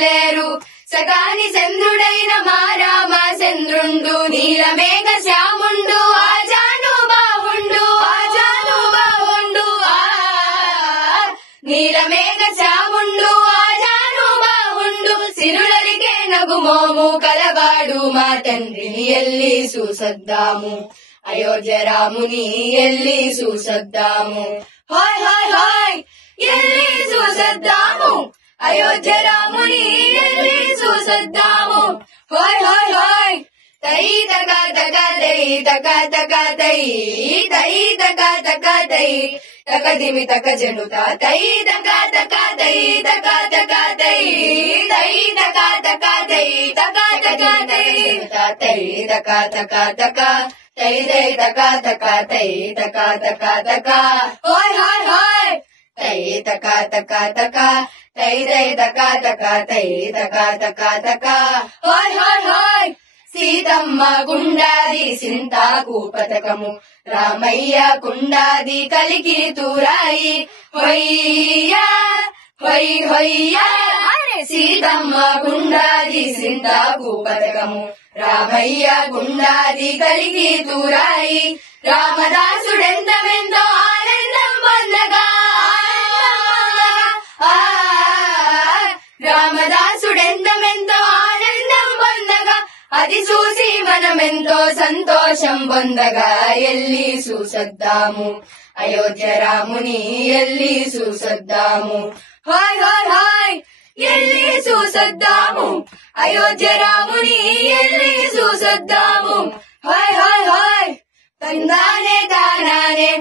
లేరు సగాని చంద్రుడైన మా రామచంద్రుండు నీలమేఘ శ్యాముండు ఆజాను బావుండు నీలమేఘ శ్యాముండు ఆజాను బావుండు సిరులరికే నగుమోము కలవాడు మా తండ్రిని ఎల్లి చూసొద్దాము అయోధ్య రాముని ఎల్లి చూసొద్దాము హాయ్ హాయ్ హాయ్ ఎల్లి చూసొద్దాము అయోధ్య రాముని ఎల్లి చూసొద్దాము హాయ్ హాయ్ హాయ్ తై తక తక తై తక తక తై తై తక తక తై తక దిమి తక జనుత తై తక తక తై తక తక తై తై తక తక తై తక తక తై తై తక తక తక తై తై తక తక తై తక తక తక హాయ్ హాయ్ హాయ్ తై తక తక తక తై తై తక తక తై తక తక తక హాయ్ హాయ్ హాయ్ సీతమ్మ కుండాది సింతాకు పతకము రామయ్య కుండాది కలికి తూరాయి హొయ్యా హొయ్ హొయ్యా సీతమ్మ కుండాది సింతాకు పతకము రామయ్య కుండాది కలికి తూరాయి రామదాసుడెంతమెంతో ఆనందం పొందగా రామదాసుడెంతమెంతో ఆనందం పొందగా అది చూసి మనమెంతో సంతోషం పొందగా ఎల్లి చూసొద్దాము అయోధ్య రాముని ఎల్లి చూసొద్దాము హాయ్ హాయ్ హాయ్ ఎల్లి చూసొద్దాము అయోధ్య రాముని ఎల్లి చూసొద్దాము హాయ్ హాయ్ హాయ్ తందానే తానానే